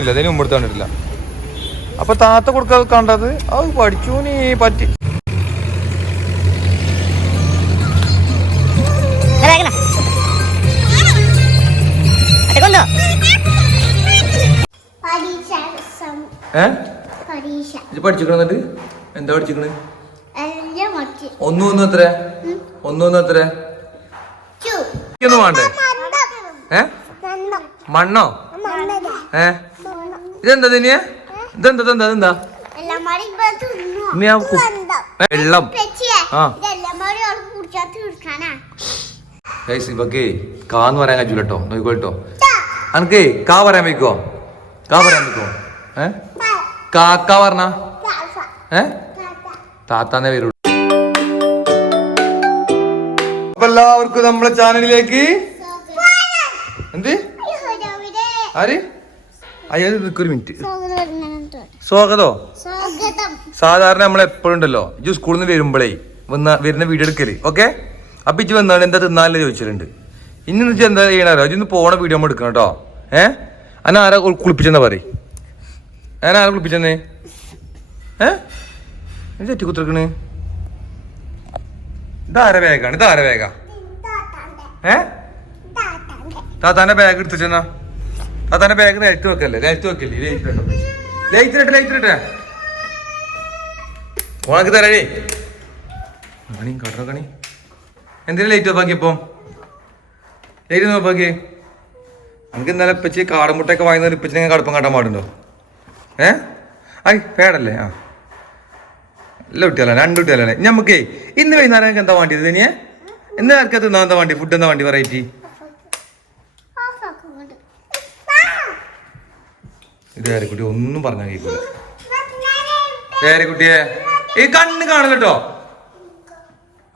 ഇല്ല അതിന് മുമ്പ് കണ്ടിട്ടില്ല. അപ്പൊ താത്ത കൊടുക്കാതെ കണ്ടത് അത് പഠിച്ചു നീ പറ്റി. പഠിച്ചിട്ട് എന്താ പഠിച്ചിക്കണ് ഒന്നും ഒന്നും എത്ര ഒന്നും ഒന്നും എത്ര ഒന്നും വേണ്ടേ? ഏ? മണ്ണോ? ഏ? ഇതെന്താ തന്നെ ഇതെന്താ ഇതെന്താ ഏ, വെള്ളം. ആ. ഇവക്കേ കാന്ന് പറയാൻ കഴിയൂല കേട്ടോ നോക്കിക്കോട്ടോ അനക്ക് കാ പറയാൻ വയ്ക്കോ? കാ പറയാൻ വയ്ക്കോ? ഏ? കാക്ക പറഞ്ഞ? ഏ? താത്താന്നേ വരുള്ളൂ. അപ്പൊ എല്ലാവർക്കും നമ്മളെ ചാനലിലേക്ക് എന്ത്? ആര്? അയ്യോ നിൽക്കൊരു മിനിറ്റ് സ്വാഗതോ. സാധാരണ നമ്മൾ എപ്പോഴും ഉണ്ടല്ലോ ഇജ് സ്കൂളിൽ നിന്ന് വരുമ്പോഴേ വന്ന വരുന്ന വീഡിയോ എടുക്കൽ ഓക്കെ അപ്പൊ ഇജ് വന്നാണ് എന്താ തിന്നാലേ ചോദിച്ചിട്ടുണ്ട്. ഇനി വെച്ചാൽ എന്താ ചെയ്യണോ ഇജ്ജ് പോണ വീഡിയോ നമ്മൾ എടുക്കണം കേട്ടോ ഏ? അന്ന ആരാ കുളിപ്പിച്ചെന്നാ പറയും? ഞാൻ ആരാ കുളിപ്പിച്ചെന്നേ? ഏ? ചെറ്റി കുത്തിരിക്കണ്. ഇതാര ബാഗാണ് ഇതാര ബാഗാ ഏ? താത്താന്റെ. ബാഗ് എടുത്തു ചെന്നാ താത്താന്റെ ബാഗ് ലൈറ്റ് വെക്കല്ലേ? ലൈറ്റ് വെക്കല്ലേ? ലൈറ്റ് ലൈറ്റ് ഇട്ടെ ലൈറ്റ് ഇട്ട് ഓണക്ക് തരണേ മണി കടറ കണി എന്തിനാ ലൈറ്റ് ഓഫാക്കിയപ്പോ ലൈറ്റ് ഓഫാക്കി നമുക്ക് ഇന്നലെ ഇപ്പച്ചി കാടമുട്ടയൊക്കെ വാങ്ങുന്ന ഇപ്പച്ചിനെ കടുപ്പം കാട്ടാൻ പാടുണ്ടോ? ഏ? ഐ പേടല്ലേ? ആ. എല്ലാ കുട്ടിയല്ലേ രണ്ട് കുട്ടിയല്ലേ നമുക്കേ ഇന്ന് വൈകുന്നേരം എന്താ വേണ്ടിയത് ഇനിയേ ഇന്ന് ആർക്കാ എന്താ വേണ്ടി? ഫുഡ് എന്താ വേണ്ടി? വെറൈറ്റി ഇത് പേരക്കുട്ടി ഒന്നും പറഞ്ഞാൽ കേൾക്കൂല കുട്ടിയെ ഈ കണ്ണ് കാണും കേട്ടോ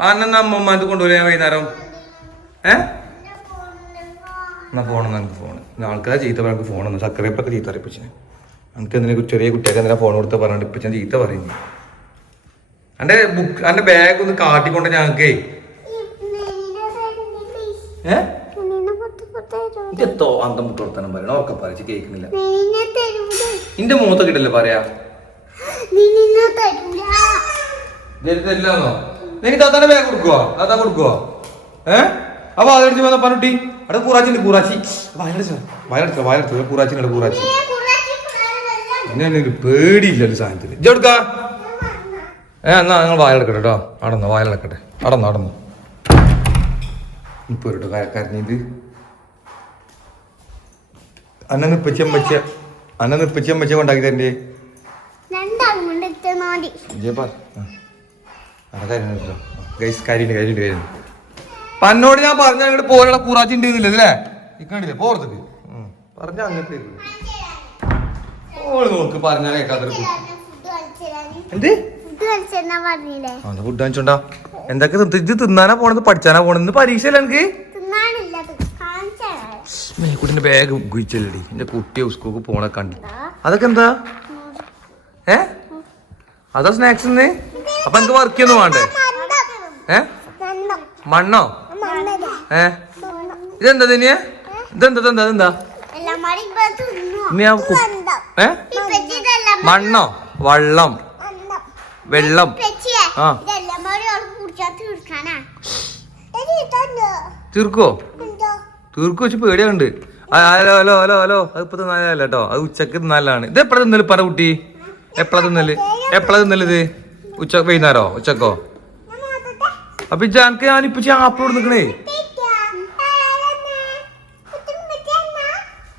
അന്നെന്നാ അമ്മമ്മ കൊണ്ടുപോയി ഞാൻ വൈകുന്നേരം? ഏ? എന്നാ ഫോണെന്ന് എനിക്ക് ഫോൺ ആൾക്കാരെ ചീത്ത പറയാൻ ഫോണെന്ന് സക്കറിയപ്പൊക്കെ ചീത്ത അറിയിപ്പിച്ചു എനിക്ക് എന്തിനാ ചെറിയ കുട്ടിയൊക്കെ എന്തിനാ ഫോൺ കൊടുത്ത് പറഞ്ഞിട്ട് ഇപ്പൊ ഞാൻ ചീത്ത പറയുന്നു എന്റെ ബുക്ക് എന്റെ ബാഗ് ഒന്ന് കാട്ടിക്കൊണ്ട് ഞങ്ങൾക്കേ. ഏ? എത്തോ അന്തം മുട്ട് കൊടുത്താനും പറയണം. ഒക്കെ പറിച്ച് കേൾക്കുന്നില്ല. നിന്റെ മൂത്തൊക്കെ ഇട്ടല്ലേ പറയാ? തരില്ലാന്നോ നിനക്ക് താത്താന്റെ ബാഗ് കൊടുക്കുവോ? താത്താ കൊടുക്കുവോ? ഏ? അപ്പൊ അതെടുത്ത് വന്ന പനുട്ടി അവിടെ കൂറാച്ചിന്റെ കൂറാച്ചി. വയലടിച്ചോ? വയലടിച്ചോ? വയലടിച്ചോ? കൂറാച്ചിനുണ്ട് കൂറാച്ചി. ഒരു പേടിയില്ല ഒരു സാധനത്തിന് ഇജ്ജെടുക്ക ഏ എന്നാ നിങ്ങൾ വായലെടുക്കട്ടെ കേട്ടോ അടന്നോ വായലെടുക്കട്ടെ. അടന്നോ അടന്നോ. ഇപ്പൊ കേട്ടോ അന്നങ്ങ് അന്ന നിപ്പച്ചമ്മച്ച അന്ന നിപ്പച്ചമ്മച്ച കൊണ്ടാക്കി തരണ്ടേ ഗൈസ് കാര്യണ്ട് കാര്യണ്ട് കാര്യണ്ട് പന്നോട് ഞാൻ പറഞ്ഞ അങ്ങോട്ട് പോലുള്ള കൂറാച്ചി ഉണ്ട് അല്ലേ? ഇക്കണ്ടില്ലേ പോറത്തേക്ക് പറഞ്ഞ അങ്ങനത്തെ ഓൾ നോക്ക് പറഞ്ഞ കേൾക്കാത്തൊരു എന്ത്? ഫുഡ് വാങ്ങിച്ചോണ്ടാ? എന്തൊക്കെ ഇത് തിന്നാനാ പോണത്? പഠിച്ചാനാ പോണത്? പരീക്ഷയല്ല എനിക്ക് തിന്നാനില്ല കാണിച്ചാ കുട്ടിന്റെ ബാഗ് കുഴിച്ചല്ലേ എന്റെ കുട്ടിയെ സ്കൂൾക്ക് പോണ കണ്ടി. അതൊക്കെ എന്താ? ഏ? അതാ സ്നാക്സ് അപ്പൊ എനിക്ക് വർക്ക് ചെയ്യുന്നു വേണ്ടേ? ഏ? മണ്ണോ? ഏ? ഇതെന്താ തന്നെയാ ഇതെന്താ ഇതെന്താ ഇതെന്താ? ഏ? മണ്ണോ? വള്ളം? വെള്ളം? ആ. തീർക്കോ തീർക്കോ വെച്ച് പേടിയുണ്ട് ഹലോ ഹലോ ഹലോ ഹലോ അത് ഇപ്പൊ തിന്നാലല്ല കേട്ടോ അത് ഉച്ചയ്ക്ക് തിന്നാലാണ് ഇത് എപ്പോഴാ തിന്നൽ പറ കുട്ടി എപ്പോഴാ തിന്നൽ എപ്പോഴാ തിന്നൽ ഇത് ഉച്ച വൈകുന്നേരോ ഉച്ചക്കോ അപ്പൊ ജാനക്ക് ഞാനിപ്പൊ ആപ്പിളോട് നിക്കണേ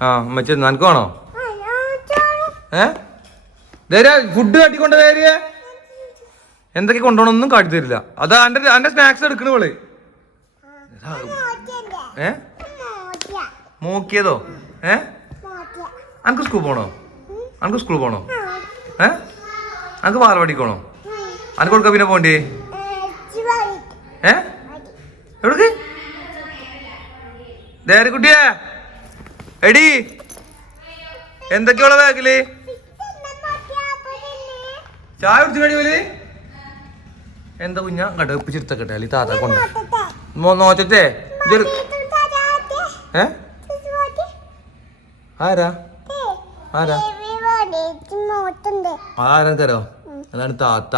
ആ മച്ച നനക്ക് വേണോ ഏ ധൈര്യ ഫുഡ് കാട്ടിക്കൊണ്ട് ധൈര്യ എന്തൊക്കെ കൊണ്ടുപോകണമെന്നും കാട്ടി തരില്ല അതാ എന്റെ എന്റെ സ്നാക്സ് എടുക്കണ ഇവൾ ഏ മോക്കിയതോ? ഏ? അനക്ക് സ്കൂൾ പോണോ? അനക്ക് സ്കൂൾ പോണോ? ഏ? അനക്ക് പാലവാടിക്ക് പോണോ അനക്ക് കൊടുക്ക പിന്നെ പോണ്ടേ? ഏ? എവിടേക്ക്? ദേരക്കുട്ടിയെ എടി. എന്തൊക്കെയുള്ള ബാഗിൽ? ചായ കുടിച്ചു പോലെ എന്താ കുഞ്ഞാ? കടുപ്പിച്ചിരുത്തക്കട്ടെ അല്ലെങ്കിൽ താത്ത കൊണ്ട്? നോച്ചത്തെ ഏ? ആരാ? ആരാ? നോട്ടുണ്ട് ആരാ അതാണ് താത്ത.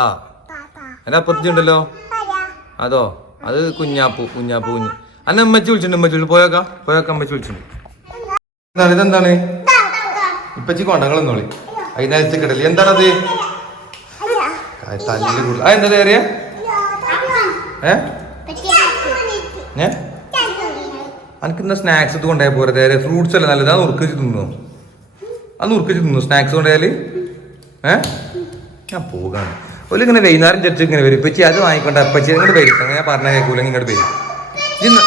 എന്റെ ഉണ്ടല്ലോ. അതോ? അത് കുഞ്ഞാപ്പു കുഞ്ഞാപ്പു കുഞ്ഞ്. അന്നെ അമ്മച്ചി വിളിച്ചിട്ടുണ്ട് അമ്മച്ചി വിളിച്ചു പോയേക്കാ പോയേക്കാ അമ്മച്ചി വിളിച്ചിട്ടുണ്ട്. എന്താണ് ഇതെന്താണ്? ഇപ്പച്ചി കൊണ്ടങ്ങളെന്നോളി അതിനകത്ത് കിടലി എന്താണത്? തല്ലിൽ കൂടുതൽ ആ എന്താ ഏറിയ ഏ? ഏ? അനക്ക് ഇന്ന സ്നാക്സ് ഇത് കൊണ്ടുപോയ പോരെ. നേരെ ഫ്രൂട്ട്സ് അല്ല നല്ലത്? അത് ഉറുക്കിച്ച് തിന്നു. അത് ഉറുക്കിച്ച് തിന്നു. സ്നാക്സ് കൊണ്ടുപോയാൽ? ഏ? ഞാൻ പോകാണ്. ഒരു ഇങ്ങനെ വൈകുന്നേരം ചർച്ച ഇങ്ങനെ വരും. ഇപ്പച്ചി അത് വാങ്ങിക്കൊണ്ട്. അപ്പച്ചി ഇങ്ങോട്ട് വരും. അങ്ങനെ പറഞ്ഞ കേൾക്കൂല ഇങ്ങോട്ട് വരും. ഇന്ന്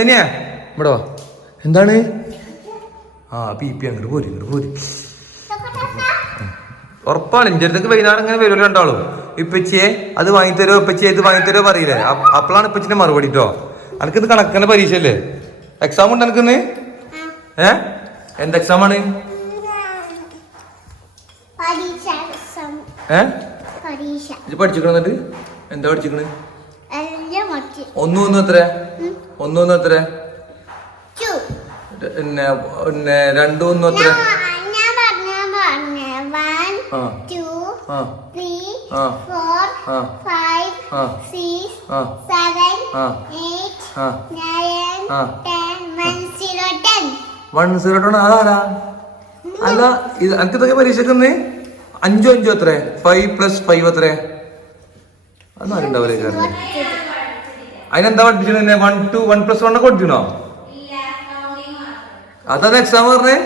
തന്നെയാ ഇവിടെ വാ. എന്താണ്? ആ പി പി അങ്ങോട്ട് പോരും ഇങ്ങോട്ട് പോരും. ഉറപ്പാണ്. അടുത്തേക്ക് വൈകുന്നേരം ഇങ്ങനെ വരുമല്ലോ രണ്ടാളും. ഇപ്പച്ചിയെ അത് വാങ്ങിത്തരോ ഇപ്പച്ചിയെ ഇത് വാങ്ങിത്തരോ പറയില്ലേ? അപ്പളാണ് അപ്പോഴാണ് ഇപ്പച്ചിന്റെ മറുപടി കേട്ടോ അനക്കിത് കണക്കിന്റെ പരീക്ഷ അല്ലേ എക്സാം ഉണ്ട് എനിക്കിന്ന് ഏ? എന്ത് എക്സാം ആണ്? ഏ? ഇത് പഠിച്ചിക്കണ എന്താ പഠിച്ചിക്കണ് ഒന്നും ഒന്നും എത്ര ഒന്നും ഒന്നും എത്ര പിന്നെ പിന്നെ രണ്ടും ഒന്നും എത്ര ആ. ആ. ആ. ആ. ആ. ആ. വൺ സീറോ ടെൻ അതാരാ അല്ല ഇത് എനിക്ക് ഇതൊക്കെ പരീക്ഷക്കുന്ന് അഞ്ചോ അഞ്ചോ എത്ര? ഫൈവ് പ്ലസ് ഫൈവ് എത്ര? കാരണം അതിനെന്താ പഠിപ്പിച്ചത് one two one plus one ഒക്കെ പഠിപ്പിക്കണോ? അതാണ് എക്സാം പറഞ്ഞേ?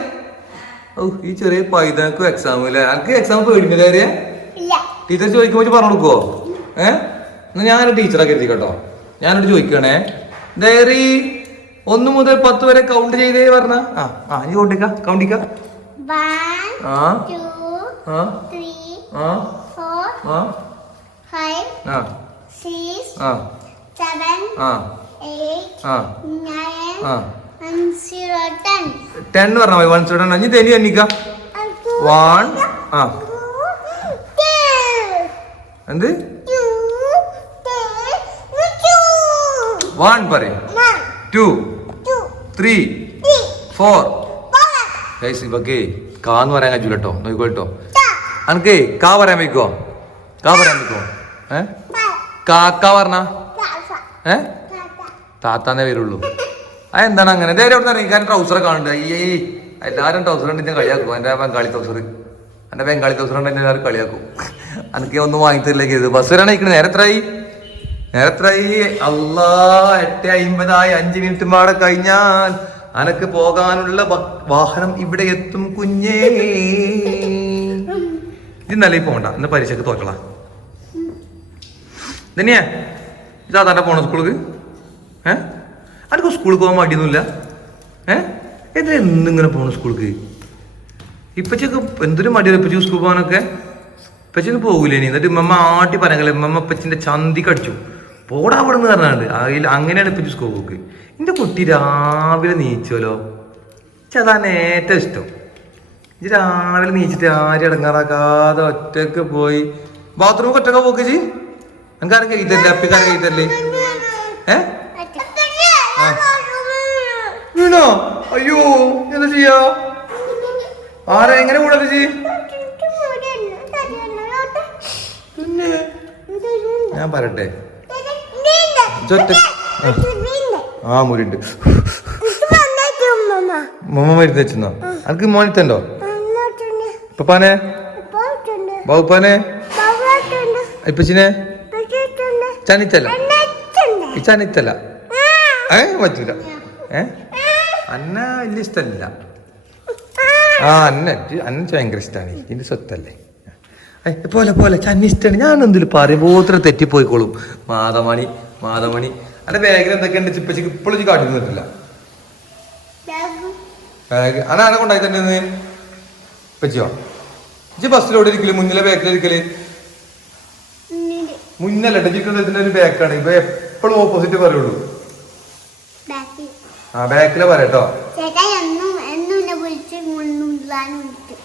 ഓ ഈ ചെറിയ പൈതനക്കും എക്സാം അല്ലേ എനിക്ക് എക്സാം പേടിക്കില്ല ടീച്ചർ ചോദിക്കുമ്പോൾ പറഞ്ഞു കൊടുക്കുവോ? ഏഹ് എന്നാ ഞാനൊരു ടീച്ചറാ കരുതി കേട്ടോ ഞാനോട് ചോദിക്കണേ ഡയറി ഒന്ന് മുതൽ പത്ത് വരെ കൗണ്ട് ചെയ്തേ പറഞ്ഞ. ആ ആ ഇനി കൗണ്ടിക്ക കൗണ്ടിക്ക ആ ആ ആ ആ. ആ. ആ. നയൻ ആ. വൺ സീറോ ടെൻ ടെൻ ഇനി തെനി എണ്ണിക്ക വൺ ആ. എന്ത്? വൺ പറയും. ടു ത്രീ ഫോർ ഗൈസ് ഇവക്ക് കാന്ന് പറയാൻ കഴിയൂല കേട്ടോ നോക്കോ കേട്ടോ അനക്ക് കാ പറയാൻ വയ്ക്കോ? കാ പറയാൻ വയ്ക്കോ? ഏ? കാക്ക പറഞ്ഞ? ഏ? താത്താന്നേ വരുള്ളൂ. ആ എന്താണ് അങ്ങനെ നേരെ അവിടെ ഇറങ്ങി കാരണം ട്രൗസറെ കാണുന്നുണ്ട്. അയ്യേ. എല്ലാവരും ട്രൗസർ ഉണ്ട് ഞാൻ കളിയാക്കും. എന്റെ ബംഗാളി ട്രൗസർ എന്റെ ബംഗാളി ട്രൗസർ എന്നെ എല്ലാവരും കളിയാക്കും. എനിക്ക് ഒന്നും വാങ്ങി തരില്ല ചെയ്ത് ബസ് വരാണ് ഇരിക്കണത് നേരെ എത്രയായി? നേരെ ഈ അല്ലാ എട്ട് അയിമ്പതായി അഞ്ച് മിനിറ്റ് മാടെ കഴിഞ്ഞാൽ അനക്ക് പോകാനുള്ള വാഹനം ഇവിടെ എത്തും കുഞ്ഞേ. ഇന്നല്ലേ പോണ്ട ഇന്ന് പരീക്ഷക്ക് തോക്കളാ തന്നെയാ ഇതാ തന്നെ പോണ സ്കൂൾക്ക്? ഏ? അനക്ക് സ്കൂളിൽ പോകാൻ മടിയൊന്നുമില്ല. ഏ? എന്തിനാ എന്നിങ്ങനെ പോണ സ്കൂൾക്ക്? ഇപ്പച്ചക്ക് എന്തൊരു മടിയാണ് ഇപ്പച്ചി സ്കൂൾ പോകാനൊക്കെ? ഇപ്പച്ചക്ക് പോകൂലേ എന്നിട്ട് മമ്മ ആട്ടി പറയങ്ങളെ മമ്മ ഇപ്പച്ചിന്റെ ചന്തി കടിച്ചു പോടാ അവിടെ നിന്ന് പറഞ്ഞാണ്ട്. അതിൽ അങ്ങനെയാണ് ഇപ്പച്ചി സ്കൂൾ പോക്ക് എന്റെ കുട്ടി രാവിലെ നീച്ചോലോ? അതാണ് ഏറ്റവും ഇഷ്ടം. ഇത് രാവിലെ നീച്ചിട്ട് ആരും ഇടങ്ങാറാക്കാതെ ഒറ്റയ്ക്ക് പോയി. ബാത്റൂം ഒറ്റയ്ക്ക് പോക്ക് ജി എനിക്കാരും കഴിക്കല്ലേ അപ്പിക്കാരും കഴിക്കല്ലേ ഏ? വീണോ? അയ്യോ എന്താ ചെയ്യാ? ആരാ എങ്ങനെ കൂടെ പിന്നെ ഞാൻ പറയട്ടെ. ആ മുരുണ്ട്. മമ്മ മരുന്ന് വെച്ചെന്നോ അനക്ക് മോനിത്തണ്ടോ ഇപ്പനെ ബാബുപ്പാനെ ഇപ്പച്ചിനെ? ചനിത്തല? ഈ ചനിത്തല്ല ഏ പറ്റൂല. ഏ? അന്ന വലിയ ഇഷ്ടമല്ല ആ അന്ന അന്ന ഭയങ്കര ഇഷ്ടമാണ് ഇതിന്റെ സ്വത്തല്ലേ. പോലെ പോലെ ചന്നി ഇഷ്ടമാണ് ഞാൻ എന്തെങ്കിലും പറയുമ്പോത്ര തെറ്റിപ്പോയിക്കോളും. മാതമണി മാതമണി അന്റെ ബാഗിൽ എന്തൊക്കെയുണ്ട്? ചിപ്പച്ചിക്ക് ഇപ്പോഴും കാട്ടി നിന്നിട്ടില്ല ബാഗ് അന ആരെ കൊണ്ടായി തന്നെ പറ്റിയോ ഇജ്ജ് ബസ്സിലോടെ ഇരിക്കൽ? മുന്നിലെ ബാക്കിലിരിക്കൽ മുന്നല്ല ഡിജിറ്റൽ ഒരു ബാക്കാണ് ഇപ്പൊ എപ്പോഴും ഓപ്പോസിറ്റ് പറയുള്ളൂ. ആ ബാക്കിലെ പറയട്ടോ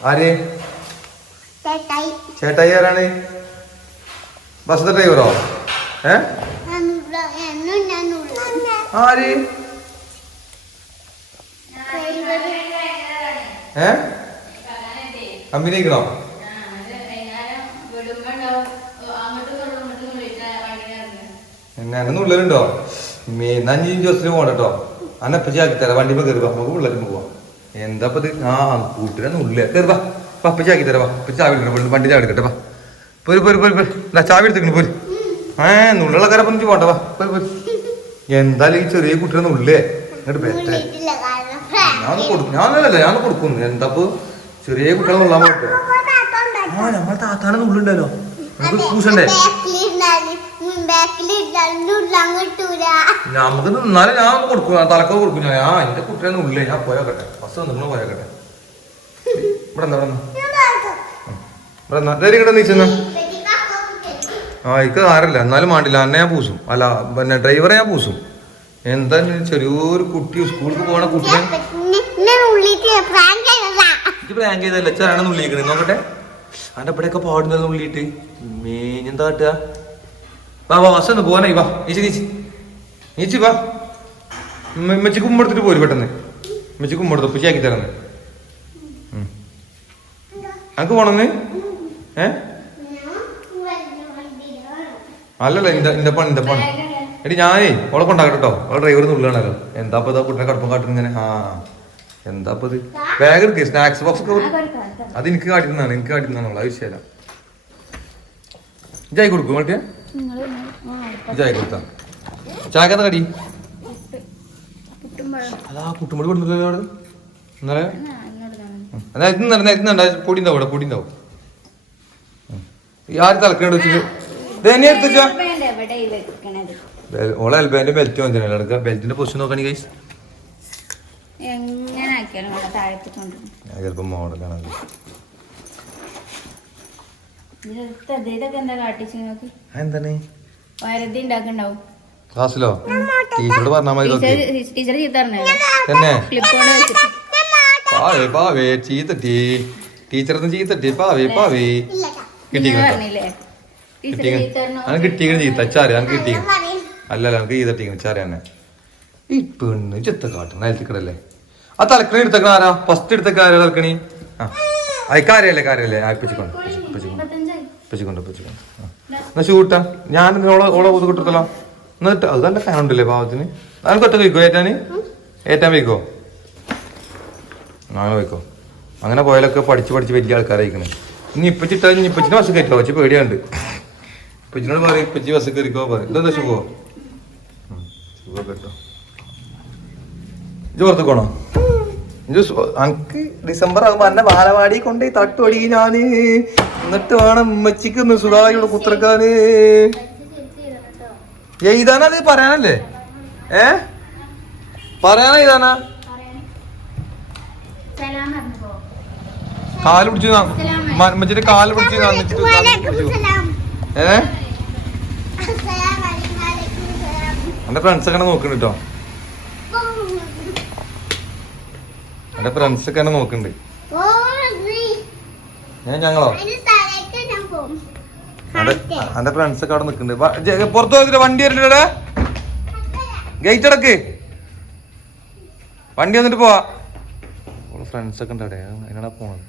ആര്? ചേട്ടായി. ചേട്ടായി ആരാണ്? ബസ് ഡ്രൈവറോ ഏ എന്നും എന്നും ഞാൻ ഉള്ള ആര്? ഏ? കമ്പനിക്കണോ എന്നെ അങ്ങനെ ഉള്ളിലുണ്ടോ? മേ നഞ്ചി ദിവസത്തിന് പോകണ്ടോ അന്നെ എപ്പച്ചി ആക്കി തരാം. വണ്ടി കയറി വാ. നമുക്ക് ഉള്ളിൽ പോവാം. എന്താ ഇത്? ആ കൂട്ടിനൊന്നും ഉള്ളിൽ കയറി വാ. വാ അപ്പച്ചി ആക്കി തരാം ഇപ്പൊ ചാവി വണ്ടി ചാവി എടുക്കട്ടെ വാ. പോര് പോര് പോര് ചാവി എടുത്തിട്ടുണ്ട് പോര്. ഏ നുള്ളിലുള്ള കരപ്പൊന്നും പോകണ്ടവാ വാ. പോര് പോര്. എന്തായാലും ഈ ചെറിയ കുട്ടിയുടെ ഉള്ളേ എന്നിട്ട് പറ്റേ. ഞാൻ കൊടുക്കും. ഞാനല്ല ഞാൻ കൊടുക്കുന്നു. എന്താപ്പോ ചെറിയ കുട്ടികളെ ഉള്ളാൻ പറ്റും ആ നമ്മളെ താത്താനെ ഉള്ളുണ്ടല്ലോ നമുക്ക് കിട്ടൂല. നമുക്ക് നിന്നാലും ഞാൻ കൊടുക്കും. തലക്കോ കൊടുക്കും. ഞാൻ ആ എന്റെ കുട്ടിയെ ഉള്ളേ ഞാൻ പോയാക്കട്ടെ ബസ് നിങ്ങൾ പോയാക്കട്ടെ ഇവിടെ എന്താ ഇവിടെ എന്താ ഇവിടെ ഇങ്ങോട്ട് നീച്ചെന്ന് ആ എനിക്ക് ആരല്ല. എന്നാലും വേണ്ടില്ല എന്നെ ഞാൻ പൂസും. അല്ല പിന്നെ ഡ്രൈവറെ ഞാൻ പൂസും. എന്താ ചെറിയൊരു കുട്ടി സ്കൂളിൽ പോകണ കുട്ടിയെ പ്രാങ്ക് ചെയ്തല്ല നോക്കട്ടെ. അതിന്റെ ഇവിടെയൊക്കെ പാടുന്നത് മേഞ്ഞെന്താ കാട്ടുക? വാ വാ വസന്ന് പോവാനായി. വാ നീച്ച് നീച്ചി. നീച്ചി വാ. മെച്ചി കുമ്പെടുത്തിട്ട് പോരും പെട്ടെന്ന്. മെച്ചി കുമ്പെടുത്തു ഉപ്പച്ചാക്കി തരാന്ന്. അങ്ങക്ക് പോണെന്ന്? ഏ? അല്ലല്ല എന്റെ ഇന്റെ പണി ഇന്റെ പണി. എടി ഞാനേ ഓളെ കൊണ്ടാകട്ടെ കേട്ടോ ഓളെ ഡ്രൈവർ നുള്ളാണല്ലോ എന്താ ഇപ്പൊ ഇതാ കുട്ടിനെ കടുപ്പം കാട്ടുന്ന ഇങ്ങനെ? ആ എന്താ ഇപ്പൊ ഇത്? ബാഗ് എടുക്ക് സ്നാക്സ് ബോക്സ് ഒക്കെ അത് എനിക്ക് കാട്ടിരുന്നാണ് എനിക്ക് കാട്ടിരുന്നാണ് ഓളെ വിഷയമല്ല ജായി കൊടുക്കും മറ്റേ ജായി കൊടുത്താ. ചായക്കത്ത കടി? അതാ കുട്ടുമ്പോൾ കൊടുത്തില്ലല്ലോ അവിടെ. ഇന്നലെ? നടന്ന ഇത് നടന്ന പൊടി ഉണ്ടാവും ഇവിടെ പൊടി ഉണ്ടാവും. ആര് തലക്കിനോട് വെച്ചിട്ട്? ഓളെ ബെൽറ്റ് വന്നില്ല എടുക്കുക ബെൽറ്റിന്റെ പൊസിഷൻ നോക്കണി ഗൈസ് ഞാൻ ചിലപ്പോ മോഡലാണ് ക്ലാസ്സിലോ? ടീച്ചറോട് പറഞ്ഞാൽ മതി ടീച്ചർ തന്നെ? പാവേ പാവേ ചീത്തട്ടി. ടീച്ചറൊന്നും ചീത്തട്ടി. പാവേ പാവേ. നിങ്ങൾ അനക്ക് കിട്ടിക്കണ ചീത്ത ചാരി അനക്ക് കിട്ടി. അല്ലല്ല നമുക്ക് ഈ തന്നെ. ഈ പെണ്ണ് ചെത്ത കാട്ടണ അയൽത്തിക്കടല്ലേ ആ തലക്കണി എടുത്തക്കണ ആരാ? ഫസ്റ്റ് എടുത്തക്ക ആരാ തലക്കണി? ആ. അത് കാര്യല്ലേ ആ പിച്ചിക്കൊണ്ട് പിച്ചിക്കൊണ്ട് ആ. എന്നാ ഷൂട്ടാ. ഞാൻ ഓളെ ഓളെ ഊത് കിട്ടത്തല്ലോ എന്നിട്ട് അത് നല്ല ഫാൻ ഉണ്ടല്ലേ പാവത്തിന്? അനക്ക് ഒറ്റ വയ്ക്കോ ഏറ്റാന്? ഏറ്റാൻ വയ്ക്കോ അങ്ങനെ വയ്ക്കോ അങ്ങനെ പോയാലൊക്കെ പഠിച്ച് പഠിച്ച് വലിയ ആൾക്കാരായിരിക്കണേ ഇനി ഇപ്പച്ചിട്ടാ ഇനി ഇപ്പച്ചിന്റെ ബസ് കയറ്റോ വെച്ച് പേടിയാണ്ട് ഇപ്പച്ചിനോട് പറയും ഇപ്പച്ചി ബസ് കയറിക്കോ പറയും. ഇതെന്താ ശുഭോ ശുഭ കേട്ടോ. ഇജ്ജ് പുറത്ത് പോണോ? അനക്ക് ഡിസംബർ ആകുമ്പോ എന്നെ ബാലവാടി കൊണ്ടേ തട്ടുപടി ഞാൻ. എന്നിട്ട് വേണം ഉമ്മച്ചിക്ക് ഒന്ന് സുഖമായിട്ട് കുത്തിറക്കാന്. എഴുതാനാ അത് പറയാനല്ലേ? ഏ? പറയാനാ എഴുതാനാ? കാൽ പിടിച്ചു ഉമ്മച്ചിന്റെ കാൽ പിടിച്ചു. ഏ? എന്റെ ഫ്രണ്ട്സ് ഒക്കെ നോക്കുന്നുണ്ട് കേട്ടോ എന്റെ ഫ്രണ്ട്സ് ഒക്കെ നോക്കുന്നുണ്ട് ഞാൻ ഞങ്ങളോ? എന്റെ ഫ്രണ്ട്സ് ഒക്കെ അവിടെ നിൽക്കുന്നുണ്ട് പുറത്തു പോയി വണ്ടി വരില്ലേ ഗേറ്റ് അടക്ക്. വണ്ടി വന്നിട്ട് പോവാ. ഫ്രണ്ട്സ് ഒക്കെ ഉണ്ട് അവിടെ അതിനാണ് പോണത്.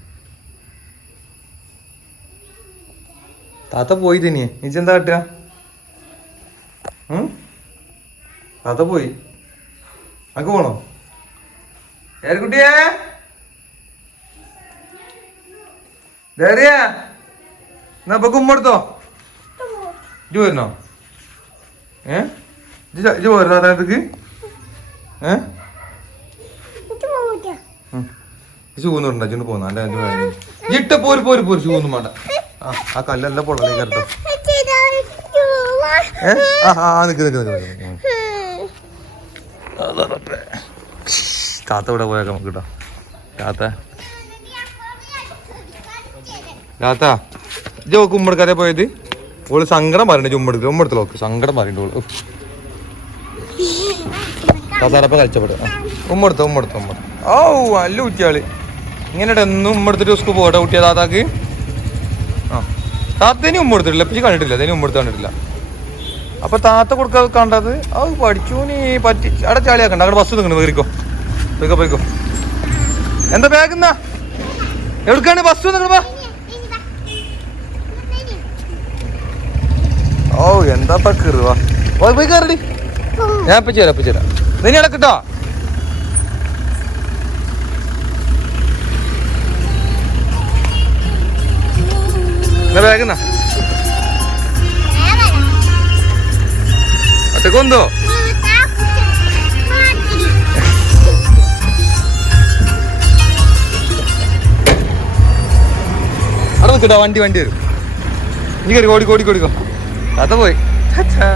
താത്ത പോയി തന്നെയേ നീച്ചെന്താ കാട്ടുക താത്ത പോയി. അങ്ങ് പോണോ? ഏർക്കുട്ടിയേ ഡയറിയാ എന്നാ ഇപ്പൊ കുമ്പെടുത്തോ ഇജ് പോരണോ ഏ? ഇജ് പോരുന്നോ അതായത് അതിനകത്തേക്ക് ഏ ഷൂന്നുണ്ടോ ഇജ് പോന്നു. അല്ല ഇട്ട പോര് പോര് പോര് ചൂന്നു വേണ്ട. ആ ആ കല്ലല്ല പൊള്ളേ കേട്ടോ ഏ? ആ ആ നിക്ക് നിക്ക് നിക്ക് നിക്ക്. ഉം. അതാ റബ്ബേ. താത്ത ഇവിടെ പോയേക്കാം നമുക്ക് കേട്ടോ താത്ത. താത്ത ഇജ് ഓക്ക് ഉമ്മടുക്കാരെ പോയത്? ഓൾ സങ്കടം പറയണ്ട ചുമ്മെടുക്കുക ഉമ്മെടുത്ത്. നോക്ക് സങ്കടം പറയണ്ട ഓൾ. ഉഫ്. താത്താരപ്പം കളിച്ചപ്പെടും ഉമ്മെടുത്ത ഉമ്മെടുത്ത ഉമ്മ ഓ നല്ല കുട്ടിയാൾ. ഇങ്ങനെ എന്നും ഉമ്മെടുത്തിട്ട് സ്കൂൾ പോകട്ടെ കുട്ടിയാ താത്താക്ക്? ആ. താത്തേനും ഉമ്മെടുത്തിട്ടില്ല. ഇപ്പം കണ്ടിട്ടില്ല. അതിനും ഉമ്മെടുത്ത് കണ്ടിട്ടില്ല. അപ്പൊ താത്ത കൊടുക്കാതെ കണ്ടത്? അത് പഠിച്ചു നീ പറ്റി അവിടെ ചാളിയാക്കണ്ട. അവിടെ ബസ് നിങ്ങൾ വേറിക്കോ പോയിക്കോ പോയിക്കോ. എന്താ ബാഗ് എന്നാ എവിടുക്കാണ് ബസ് നിങ്ങളുമ്പോ ഓ എന്താ കയറുക പോയി പോയി കയറടി ഞാൻ ഇപ്പൊ ചേരാം ഇപ്പൊ ചേരാം. നീ ഇടക്കിട്ടോ വേഗന്ന ഒറ്റക്കൊന്തോ അവിടെ നിൽക്കട്ടോ വണ്ടി വണ്ടി വരും. നീ കയറി ഓടി ഓടി ഓടിക്കോ. അത പോയി. ടാറ്റാ.